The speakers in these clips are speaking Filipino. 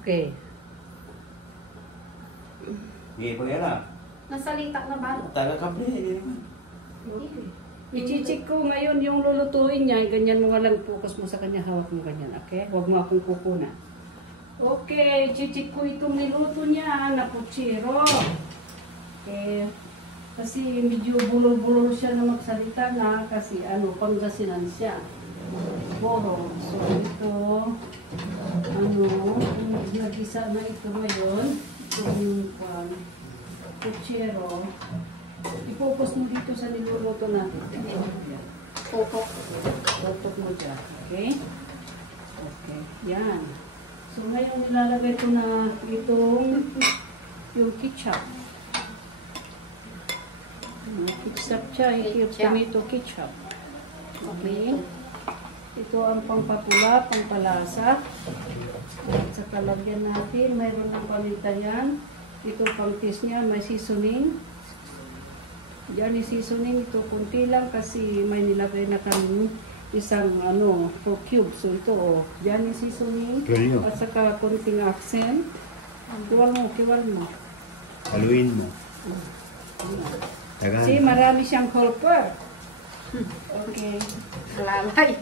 Okay. Hindi pa yan Nasalita na ba? Taga-kabre, hindi naman. I-check ko ngayon yung lulutuin niya. Ganyan mo nga lang, focus mo sa kanya, hawak mo ganyan, okay? Huwag mo akong kukuna. Okay, i-check ko itong niluto niya na puchero. Okay. Kasi medyo bulol-bulol siya na magsalita na kasi Pangasinan siya. Boro. So ito, nagisa na ito ngayon. Yung puchero. I-focus mo dito sa niluluto natin. Focus. Focus mo dyan. Okay? Okay. Yan. So ngayon nilalagay ko na yung ketchup. Ketchup siya. Yung tomato ketchup. Okay? Ito ang pampapula, pampalasa. At saka lagyan natin. Mayroon ng paminta yan. Ito pang taste niya. May seasoning. Diyan i-seasoning ito. Kunti lang kasi may nilagay na kami isang 4 cubes. So ito diyan i-seasoning. At saka kunting accent. Kiwal mo. Haluin mo. Kasi marami siyang helper. Okay. Lalay.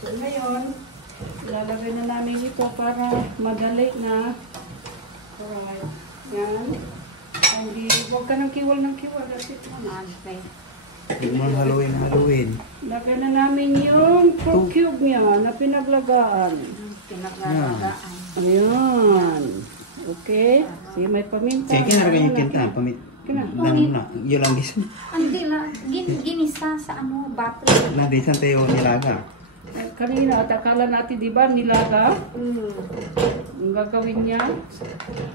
So ngayon, ilalagay na namin ito para madali na. Alright. Yan. Hindi, huwag ka ng kiwal. That's it. Okay. Huwag mo haluin. Lagay na namin yung pork cube niya na pinaglagaan. Pinaglagaan. Ayan. Okay. Sige, may paminta. Sige, kinaragay yung kinta. Yun lang gisan. Hindi na, ginisa sa battery. Nadisan tayo nilaga. Kanina, at akala natin, di ba, nilaga? Ang gagawin niya,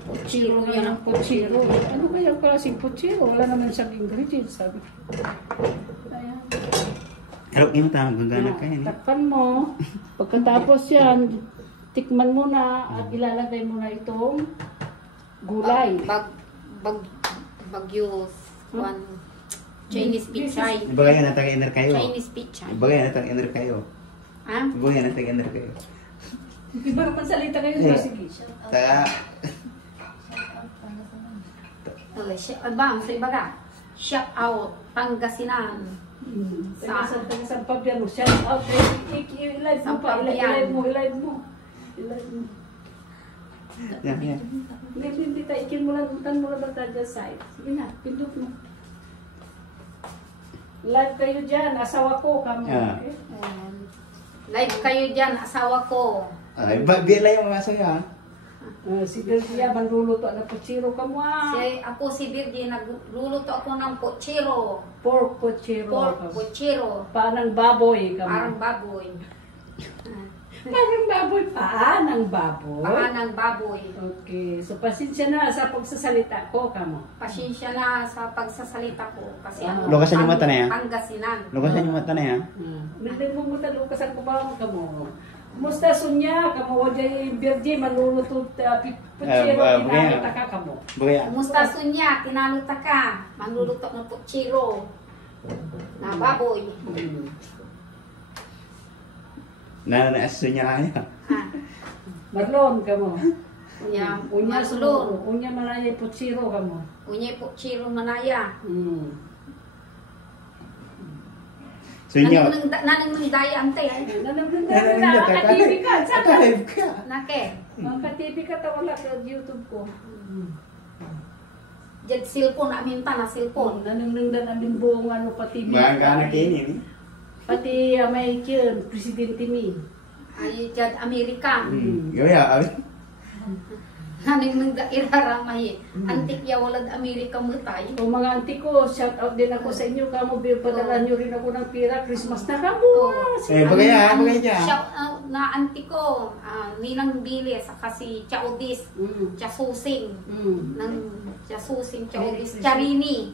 puchero yan ang puchero. Ano ba yung klaseng puchero? Wala naman siyang ingredients, sabi. Ayan. Haluin mo tayo, gagana ka yun. Takpan mo. Pagkatapos yan, tikman mo na at ilalagay mo na itong gulay. Bagyo, Chinese pichay. Ibagay na taga-iner kayo. Chinese pichay. Ibagay na taga-iner kayo. Ha? Ibagay na taga-iner kayo. Iba naman salita kayo, diba? Sige. Taga... Bang, sa iba ka? Shout out, Pangasinan. Taga-San Fabiano, shout out. I-live mo pa, i-live mo. Yan. Hindi tayo, ikin mo lang, utan mo lang ba dyan side. Sige na, pindot mo. Live kayo dyan, asawa ko, kamo. Yeah. Okay? Live kayo dyan, asawa ko. Ay, bila yung mga sayo ha? Si Virgia, manluluto na puchero ka mo. Ako si Virgie, nagluluto ako ng puchero. Pork puchero. Pork puchero. Paanang baboy ka mo. Parang baboy. Parang baboy. Paanang baboy? Paanang baboy. Okay. So, pasensya na sa pagsasalita ko, kamo. Pasensya na sa pagsasalita ko. Kasi Lukasan yung mata na yan? Pangasinan. Lukasan yung mata na yan? Hindi mo mo talukasan ko ba kamo. Kumusta sunya? Kamo, Wajay Virgie, manluluto puchero, pinakita ka kamo. Bagay. Kumusta sunya? Kinaluta ka. Manluluto ng puchero. Na baboy. Nanaaso niya kaya. Marlon kamo. Unya, Unya Marlon. Unya manaya puchero kamo. Unya puchero manaya. So niya. Nanang daya ante. Nakatibi ka. Nakalive ka. Nake. Nakatibi ka, tawala sa YouTube ko. Jad cellphone amin ta na cellphone. Nanungdan amin buong pati. Mga anak ini. Pati may kyan, Presidente Mi. Ay jad Amerika. Gaya, abi. Naning iraramay. Antik ya walad Amerika mo tayo. O mga auntie ko, shout out din ako sa inyo. Kamo, padala nyo rin ako ng pira. Christmas na kamo. Bagay niya. Shout out na auntie ko. Ninang Bili, saka si Chaudis. Chasusing. Chasusing, Chaudis. Charini.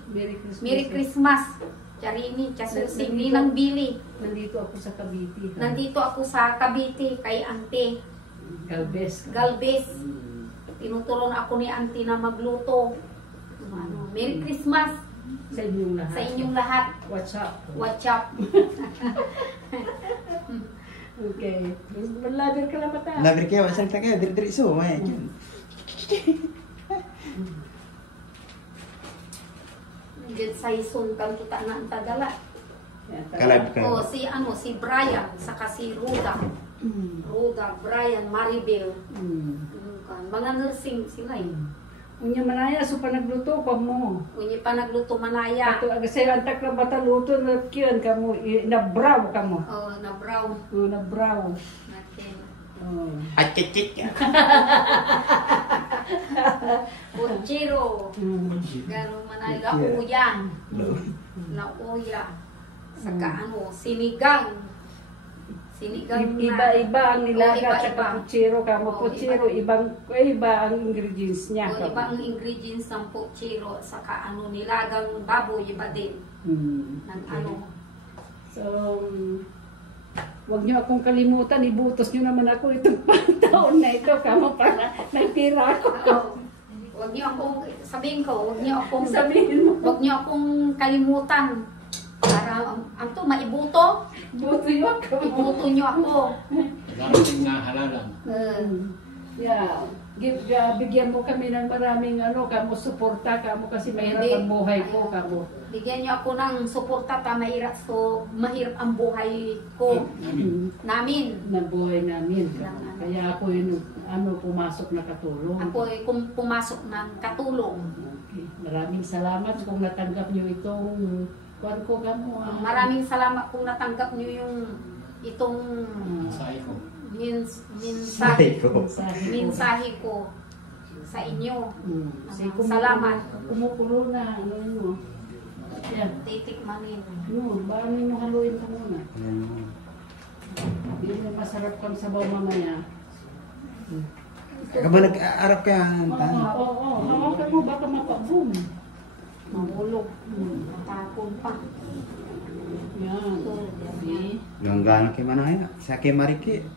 Merry Christmas. Charini, Chasusing, Ninang Bili. Nandito ako sa Cavite. Nandito ako sa Cavite kay Auntie Galvez. Tinuturon ako ni Auntie na magluto. Merry Christmas sa inyong lahat. Sa inyong lahat. What's up? Watch up. Okay. Malabir ka na mata. Labir kaya, wasang ta kaya, diri-diri so, may. Gid sa ison kang kita na ang tagala. Kalab ka. O si Brian saka si Ruda. Ruda, Brian, Maribel. Mga nursing sila eh. Unya manaya so pa nagluto pa mo. Unya pa nagluto manaya. Ato aga say antak na bata luto na kiyon kamo na brow kamo. Oh, na brown. Oh, na brow. Natin. Oh. At kit ka. Puchiro. Gano manay lauya. Lauya. Saka ano, sinigang. Sinigang na. Iba-iba ang nilaga sa iba-iba. puchiro kamo. Oh, Puchiro iba ang ingredients niya. O, iba ang ingredients ng puchiro. Saka ano, nilagang baboy, iba din. Ng ano. So, wag niyo akong kalimutan, ibutos niyo naman ako itong taon na ito, kamo para nagtira ako. Wag niyo akong, sabihin ko, wag niyo akong, Sabihin mo. wag niyo akong kalimutan. Para, ang to, maibuto. Buto niyo ako. Ibuto niyo ako. Dating na halalan. Yeah. Bigyan mo kami ng maraming kamo suporta, kamo kasi mahirap Hindi. ang buhay ko, kamo. Bigyan niyo ako ng suporta pa mahirap ang buhay ko. Namin. Na buhay namin. Kamo. Kaya ako yun, pumasok na katulong. Ako ay pumasok ng katulong. Okay. Maraming salamat kung natanggap niyo itong kwan ko kamo. Maraming salamat kung natanggap niyo itong Sabi ko. mensahe ko sa inyo. Salamat. Kumukulo na. Ano. Yan. Titikmanin. Baka mo haluin ka muna. Yun yung masarap kang sabaw mamaya. Kaba nag-aarap ka. Oo. Hawakan mo baka mapa-boom. Mahulog. Matapon pa. Yan. See? Ganggaan kay manaya. Sa kay Mariki.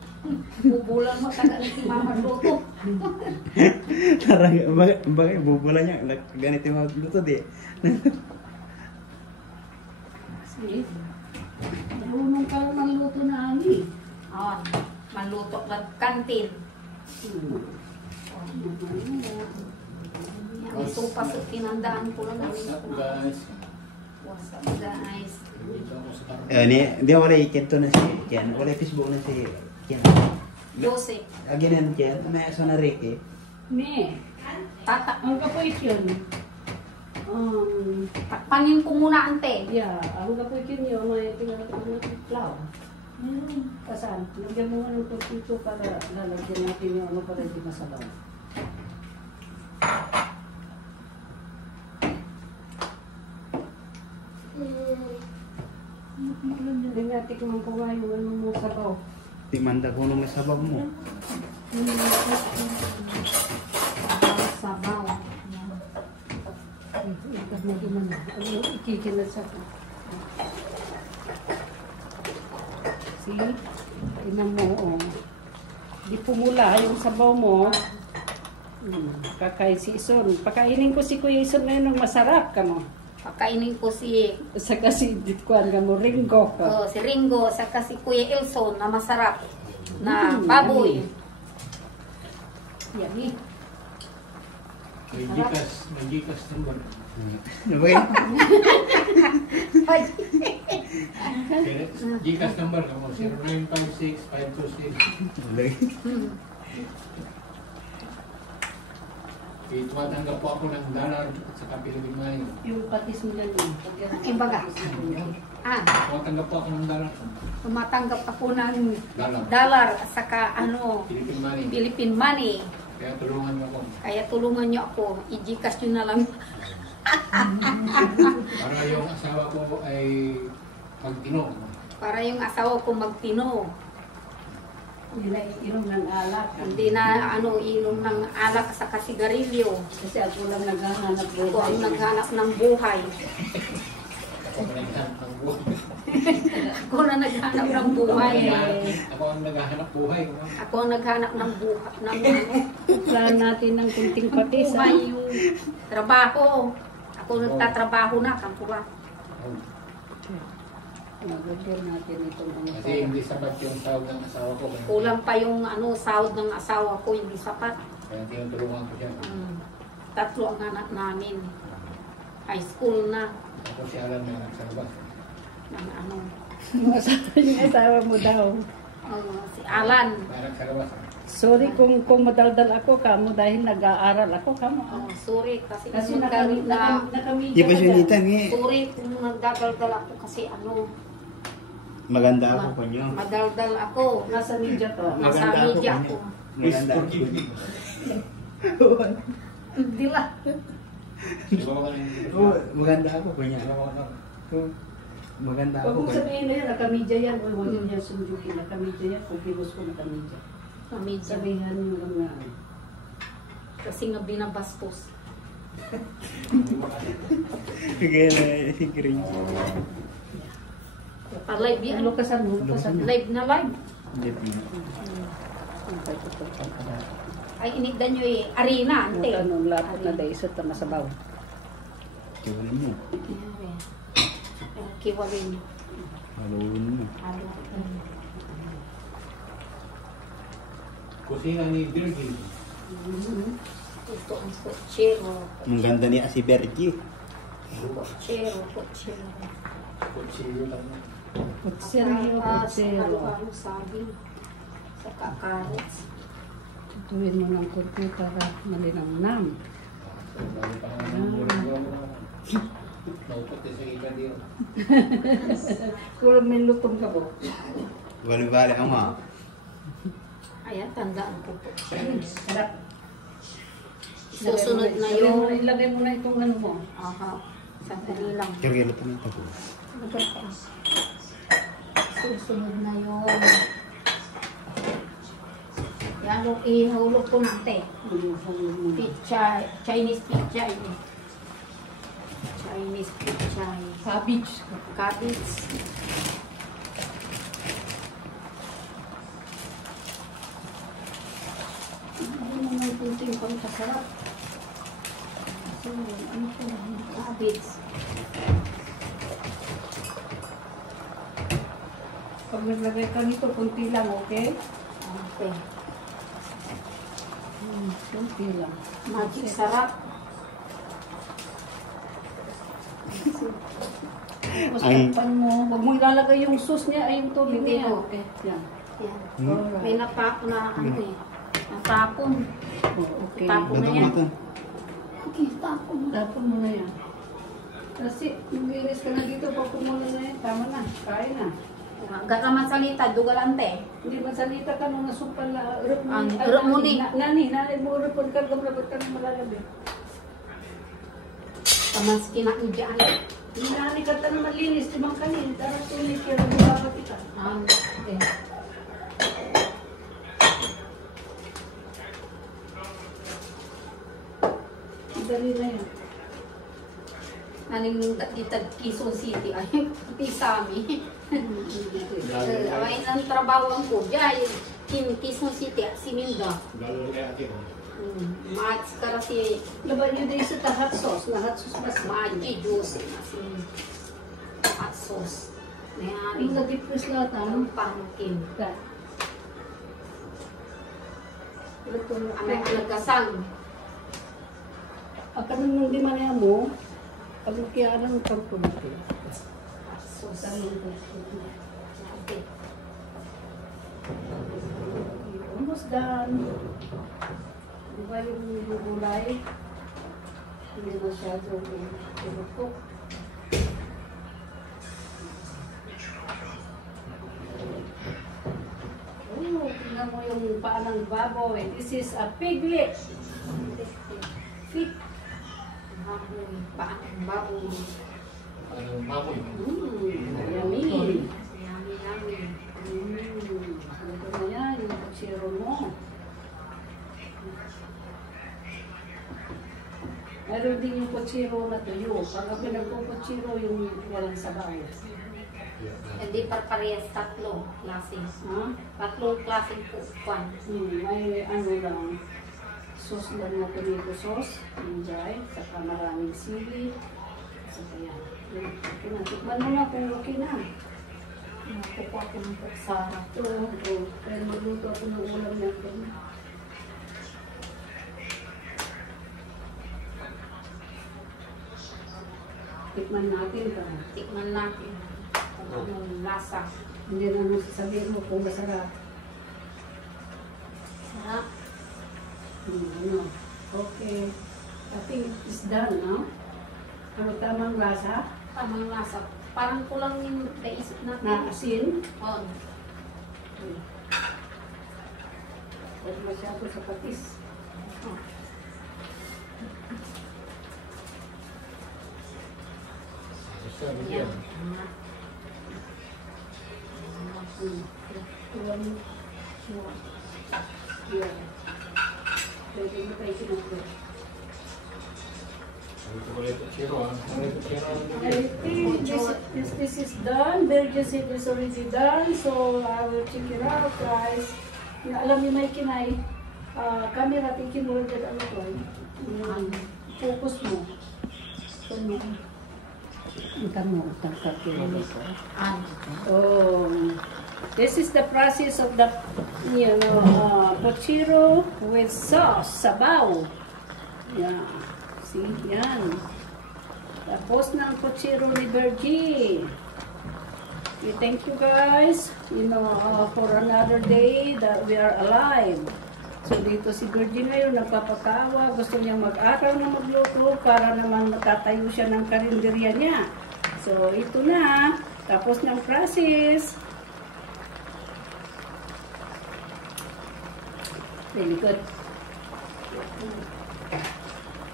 Bubulan mo taga si Mama Luto. Tarang, bagay, bubulan niya. Ganito yung magluto di. See? Marunong ka ng luto na ani. Maluto ng kantin. May sopa sa tinandaan ko lang. What's up guys? What's up guys? Dito ako sa karton. Ni dia wala ikinto na si Ken. Wala Facebook na si Ken. Joseph. Again Ken, may aso na Ricky. Ne. Tata. Ang kapoy yun. Takpanin ko muna ante. Yeah, ang kapoy yun may tinatawag na flour. Kasan? Lagyan mo nga ng tortito para lalagyan natin yung para hindi masabaw. Hindi nga tikman ko nga yung mo sabaw. Timanda ko nung sabaw mo. Sabaw. Ikat mo naman. Ikikinasa ko. See? Tingnan mo, Di pumula yung sabaw mo. Kakain si Ison. Pakainin ko si Kuya Ison ngayon ng masarap ka mo. Pakainin ko si Saka si Ditkuan ka mo, Ringo ka. si Ringo saka si Kuya Ilson na masarap na baboy. Yan eh. May Gcash number. Bagay. Ay, Gcash number ka mo 0956-526. Tumatanggap po ako ng dollar sa Philippine Money. Yung patis mo dyan eh. Imbaga. Tumatanggap po ako ng dollar. Tumatanggap ako ng Dollar. dollar saka Philippine Money. Philippine money. Kaya tulungan mo ako. Kaya tulungan niyo ako. I-Gcash niyo na lang. Para yung asawa ko ay magtino. Para yung asawa ko magtino. Inom ng alak. Hindi na inom ng alak sa sigarilyo. Kasi ako lang naghahanap Ako buhay. ang naghanap ng buhay. Ako ang naghahanap ng buhay. Ako na naghanap ng buhay. Ako ang naghahanap buhay. Ako ang naghanap ng buhay. Plan natin ng kunting patis. Buhay yung trabaho. Ako nagtatrabaho na. Kampuwa. Lagyan natin itong ano. Kasi hindi sapat yung sahod ng asawa ko. Kulang pa yung sahod ng asawa ko, hindi sapat. Kaya tinutulungan ko siya. Tatlo ang anak namin. High school na. Ako si Alan may anak sa labas. Ng ano. Yung asawa mo daw. Si Alan. May anak sa labas. Sorry kung madaldal ako kamo dahil nag-aaral ako kamo. Sorry kasi nakamidya Di ba siya nitan eh? sorry kung nagdadaldal ako kasi Maganda ako po niyo. madaldal ako. Nasa media to. Nasa Maganda ako media po ako. Maganda ako. Hindi ba? Di ba mga Oo, maganda ako po niya. Maganda Huwag ako. mong sabihin na yan, nakamidya yan. Huwag mo niya sumjukin, nakamidya yan. Kung pilos ko nakamidya. Media. Sabihan mo lang na. Kasi nga binabastos. Kaya na si Green. Pa-live yan. Lukasan mo, lukasan mo. Live na live. Ay inigdan nyo arena, ante. Ano, lapot na dahil sa tamasabaw. Kiwalin mo. Kiwalin. Haluin mo. kusina ni Virgil. Ito ang kutsero. Ang ganda niya si Bergie. Kutsero. Kutsilyo lang. Kutsero, kutsero. Ano sabi? Sa kakarits. Tutuin mo ng kurti para malinamnam. Lalo pa nga ng murang naupot sa iba diyo. Kung may lutong ka po. Bali-bali ang mga. Ayan, tandaan ko po. Sarap. Susunod na yung... Ilagay mo na itong ano mo. Aha. Sandali lang. Kaya luto nito. Susunod na yung... Yan, ihulog ko natin. Pichay. Chinese pichay. Chinese pichay. Cabbage. Cabbage. Ano naman kunting pang kasarap. So, ano siya? Cabbage. Pag naglagay ka nito, kunti lang, okay? Okay. Kunti lang. Magic sarap. Tapos Ang- takpan mo. Huwag mo ilalagay yung sauce niya ay yung tubig Hindi niya. ko. Okay, yan. Yan. Alright. May napako na ano eh. Natapon. Oh, okay. Tapon na Ito yan. ito. Okay, tapon. Tapon mo na yan. Kasi, mag-iris ka na dito, pagpumula na yan. Tama na, kain na. Gata man salita, dugalante. Hindi man salita ka nung nasupal na Urap mo ni. Nani, mo urapon ka, gamlabot ka ng malalabi. Kamans kinain dyan. Hindi nani ka na malinis, timang kanin. Darang tuloy ka lang mababat ka. Okay. Dali na yan. Naning ditad Quezon City ay pisami. Ay nang trabaho ko diay Quezon City Siminda. Lalo kaya ate ko. Match karasi Laban yun din sa hot sauce. Na hot sauce mas maji juice asin hot sauce. Mayari Ang nag-depress lahat, ang pumpkin. Ito, Amay nagkasang. ang kanang nung di manaya mo, pag nakiyaran ng pagpunti. Hot sauce. Okay. Almost done. Di ba yung gulay? Hindi masyado ilutok. Oh, tingnan mo yung paa ng baboy. This is a piglet. Pig. Baboy, paang baboy. Ano mamoy. Yummy. Yummy, yummy. Ito na yan, yung kutsiro mo. Meron din yung kutsiro na tuyo. Pag ako nagpukutsiro, yung walang sabaw. Hindi parehas tatlo klase. Ha? Tatlong klaseng kukwan. May ano lang, sauce lang na tomato sauce, injay, saka maraming sili, saka yan. Okay na, tikman mo na kung okay na. Kukuha ko ng kutsara. Oo. Kaya magluto ako ng ulam natin. Tikman natin ito. Tikman natin kung anong lasa. Hindi na sasabihin mo kung masarap. Sarap. Ano? Okay. I think it's done, no? Ano tamang lasa? Tamang lasa. Parang kulang yung naisip natin. Na asin? Oo. Huwag masyado sa patis. Oh. Basta, Yan. bigyan. Tuwang siya. Yan. Pwede mo tayo sinagod. Ito ulit ang siro, ah. Ulit ang siro. I think this is done. Belgian seed is already done. So I will check it out, guys. Alam niyo may kinay. Camera, tingin mo rin ano ko. Focus mo. Ano? Ito mo, tangkap yun. Oh, this is the process of the, pochiro with sauce, sabaw. Yeah. See, yan. Tapos ng pochiro ni Virgie. We thank you guys, for another day that we are alive. So dito si Virgie ngayon nagpapatawa, gusto niyang mag-aral na magluto para naman matatayo siya ng karinderya niya. So ito na, tapos ng process. Really good.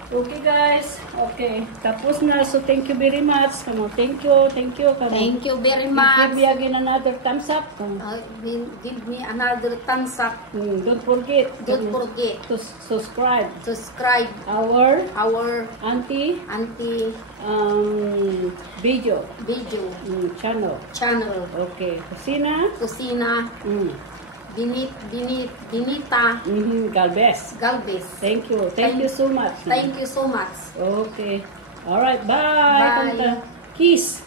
Okay guys, okay. Tapos na, so thank you very much. Come on, thank you. Come on. Thank you very much. Give me again another thumbs up. Give me another thumbs up. Don't forget. Don't forget to subscribe. subscribe Our our auntie video channel. Okay. Kusina Binita Galvez. Thank you. Thank you so much. Thank you so much. Okay. All right. Bye. Bye. Kiss.